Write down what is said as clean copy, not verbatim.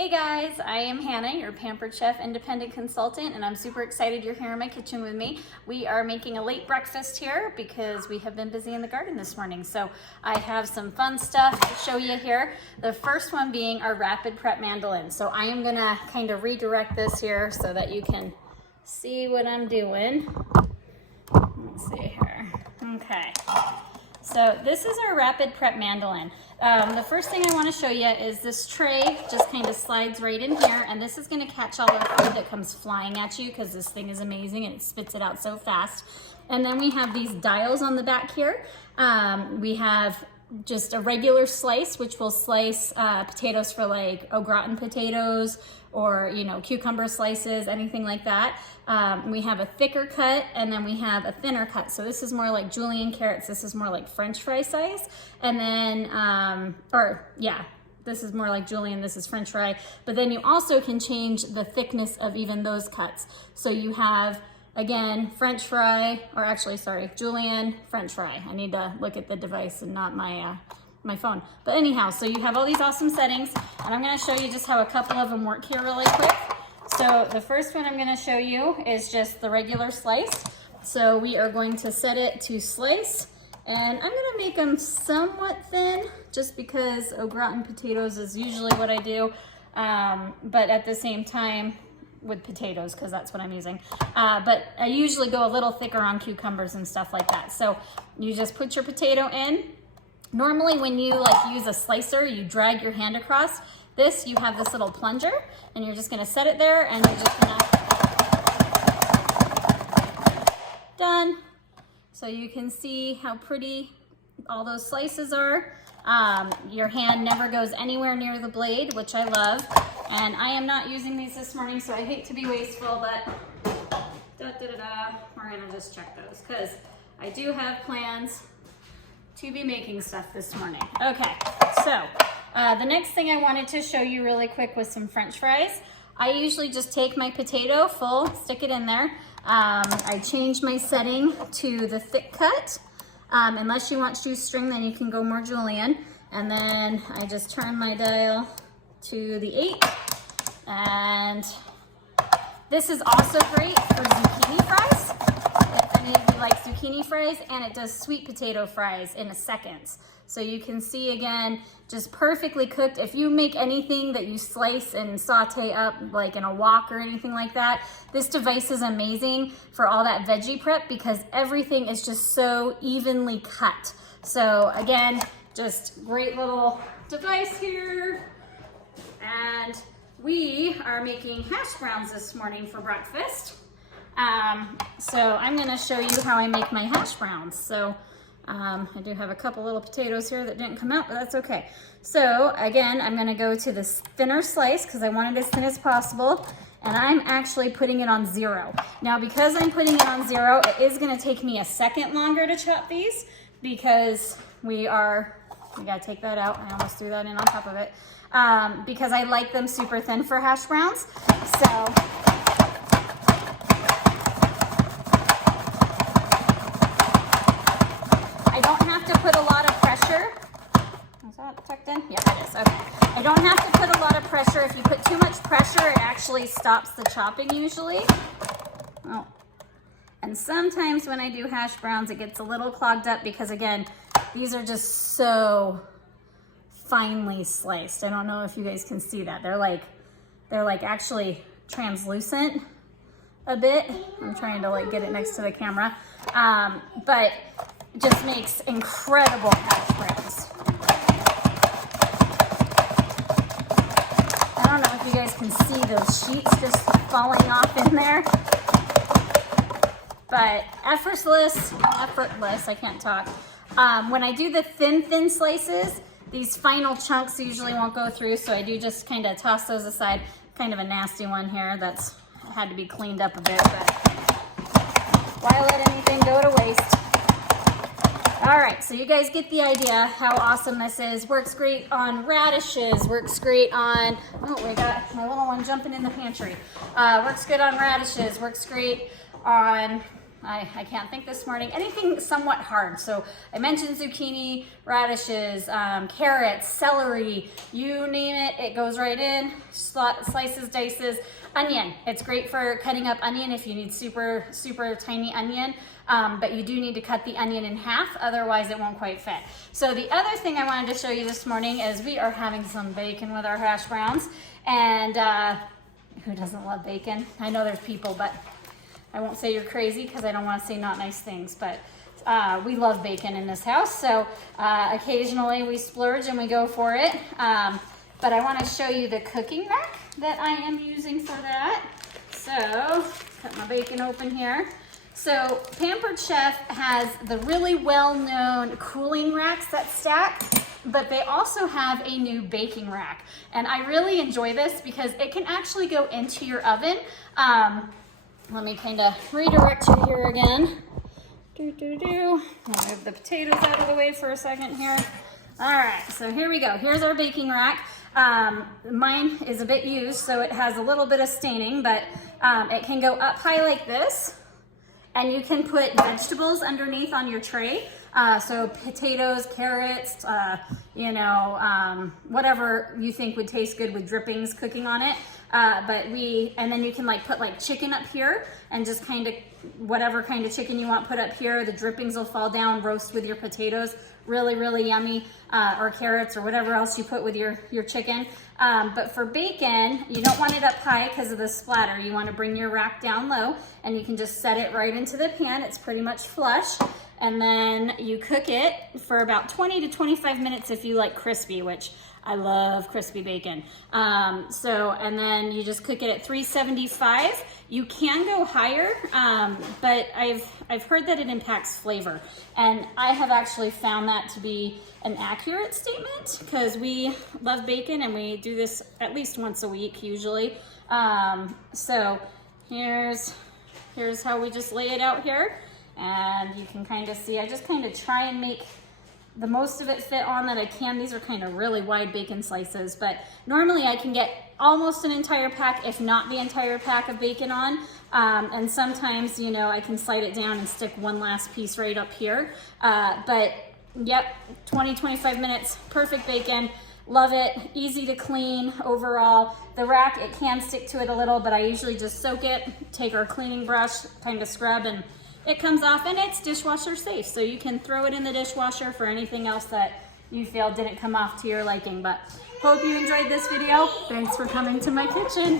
Hey guys, I am Hannah, your Pampered Chef independent consultant, and I'm super excited you're here in my kitchen with me. We are making a late breakfast here because we have been busy in the garden this morning. So I have some fun stuff to show you here. The first one being our rapid prep mandolin. So I am gonna kind of redirect this here so that you can see what I'm doing. Let's see here. Okay. So this is our rapid prep mandolin. The first thing I want to show you is this tray just kind of slides right in here, and this is going to catch all our food that comes flying at you because this thing is amazing and it spits it out so fast. And then we have these dials on the back here. We have just a regular slice, which will slice potatoes for like au gratin potatoes or, you know, cucumber slices, anything like that. We have a thicker cut and then we have a thinner cut. So this is more like julienne carrots. This is more like French fry size. And then, this is more like julienne, this is French fry. But then you also can change the thickness of even those cuts. So you have, again, French fry, or actually, sorry, julienne, French fry. I need to look at the device and not my my phone. But anyhow, so you have all these awesome settings, and I'm gonna show you just how a couple of them work here really quick. So the first one I'm gonna show you is just the regular slice. So we are going to set it to slice, and I'm gonna make them somewhat thin just because au gratin potatoes is usually what I do, but at the same time, with potatoes, because that's what I'm using. But I usually go a little thicker on cucumbers and stuff like that. So you just put your potato in. Normally when you like use a slicer, you drag your hand across. This, you have this little plunger, and you're just gonna set it there, and you're just gonna, done. So you can see how pretty all those slices are. Your hand never goes anywhere near the blade, which I love. And I am not using these this morning, so I hate to be wasteful, but we're gonna just check those because I do have plans to be making stuff this morning. Okay, so the next thing I wanted to show you really quick was some French fries. I usually just take my potato full, stick it in there. I change my setting to the thick cut. Unless you want shoestring, then you can go more julienne. And then I just turn my dial to the 8. And this is also great for zucchini fries. If any of you like zucchini fries, and it does sweet potato fries in a second. So you can see again, just perfectly cooked. If you make anything that you slice and saute up like in a wok or anything like that, this device is amazing for all that veggie prep because everything is just so evenly cut. So again, just great little device here. And we are making hash browns this morning for breakfast. So I'm gonna show you how I make my hash browns. So I do have a couple little potatoes here that didn't come out, but that's okay. So again, I'm gonna go to this thinner slice because I want it as thin as possible. And I'm actually putting it on 0. Now, because I'm putting it on 0, it is gonna take me a second longer to chop these because we gotta take that out. I almost threw that in on top of it. Because I like them super thin for hash browns. So I don't have to put a lot of pressure. Is that tucked in? Yeah, it is. Okay. I don't have to put a lot of pressure. If you put too much pressure, it actually stops the chopping usually. Oh. And sometimes when I do hash browns, it gets a little clogged up because again, these are just so finely sliced. I don't know if you guys can see that. They're like actually translucent a bit. I'm trying to like get it next to the camera. But it just makes incredible hash browns. I don't know if you guys can see those sheets just falling off in there. But effortless, I can't talk. When I do the thin slices, these final chunks usually won't go through, so I do just kind of toss those aside. Kind of a nasty one here that's had to be cleaned up a bit, but why let anything go to waste? All right, so you guys get the idea how awesome this is. Works great on radishes, works great on, oh, we got my little one jumping in the pantry. Works good on radishes, works great on I can't think this morning. Anything somewhat hard. So I mentioned zucchini, radishes, carrots, celery, you name it, it goes right in. Slices, dices. Onion, it's great for cutting up onion if you need super, super tiny onion. But you do need to cut the onion in half, otherwise it won't quite fit. So the other thing I wanted to show you this morning is we are having some bacon with our hash browns. And who doesn't love bacon? I know there's people, but I won't say you're crazy because I don't want to say not nice things, but we love bacon in this house. So occasionally we splurge and we go for it. But I want to show you the cooking rack that I am using for that. So cut my bacon open here. So Pampered Chef has the really well-known cooling racks that stack, but they also have a new baking rack. And I really enjoy this because it can actually go into your oven. Let me kind of redirect you here again. I'll move the potatoes out of the way for a second here. All right, so here we go. Here's our baking rack. Mine is a bit used, so it has a little bit of staining, but it can go up high like this, and you can put vegetables underneath on your tray. So potatoes, carrots, whatever you think would taste good with drippings cooking on it. And then you can like put like chicken up here and just kind of whatever kind of chicken you want put up here. The drippings will fall down, roast with your potatoes. Really, really yummy. Or carrots or whatever else you put with your chicken. But for bacon, you don't want it up high because of the splatter. You want to bring your rack down low and you can just set it right into the pan. It's pretty much flush. And then you cook it for about 20 to 25 minutes if you like crispy, which I love crispy bacon. And then you just cook it at 375. You can go higher, but I've heard that it impacts flavor. And I have actually found that to be an accurate statement because we love bacon and we do this at least once a week usually. So here's how we just lay it out here. And you can kind of see, I just kind of try and make the most of it fit on that I can. These are kind of really wide bacon slices, but normally I can get almost an entire pack, if not the entire pack of bacon on. And sometimes, I can slide it down and stick one last piece right up here. But yep, 20, 25 minutes, perfect bacon. Love it, easy to clean overall. The rack, it can stick to it a little, but I usually just soak it, take our cleaning brush, kind of scrub, and it comes off, and it's dishwasher safe. So you can throw it in the dishwasher for anything else that you feel didn't come off to your liking. But hope you enjoyed this video. Thanks for coming to my kitchen.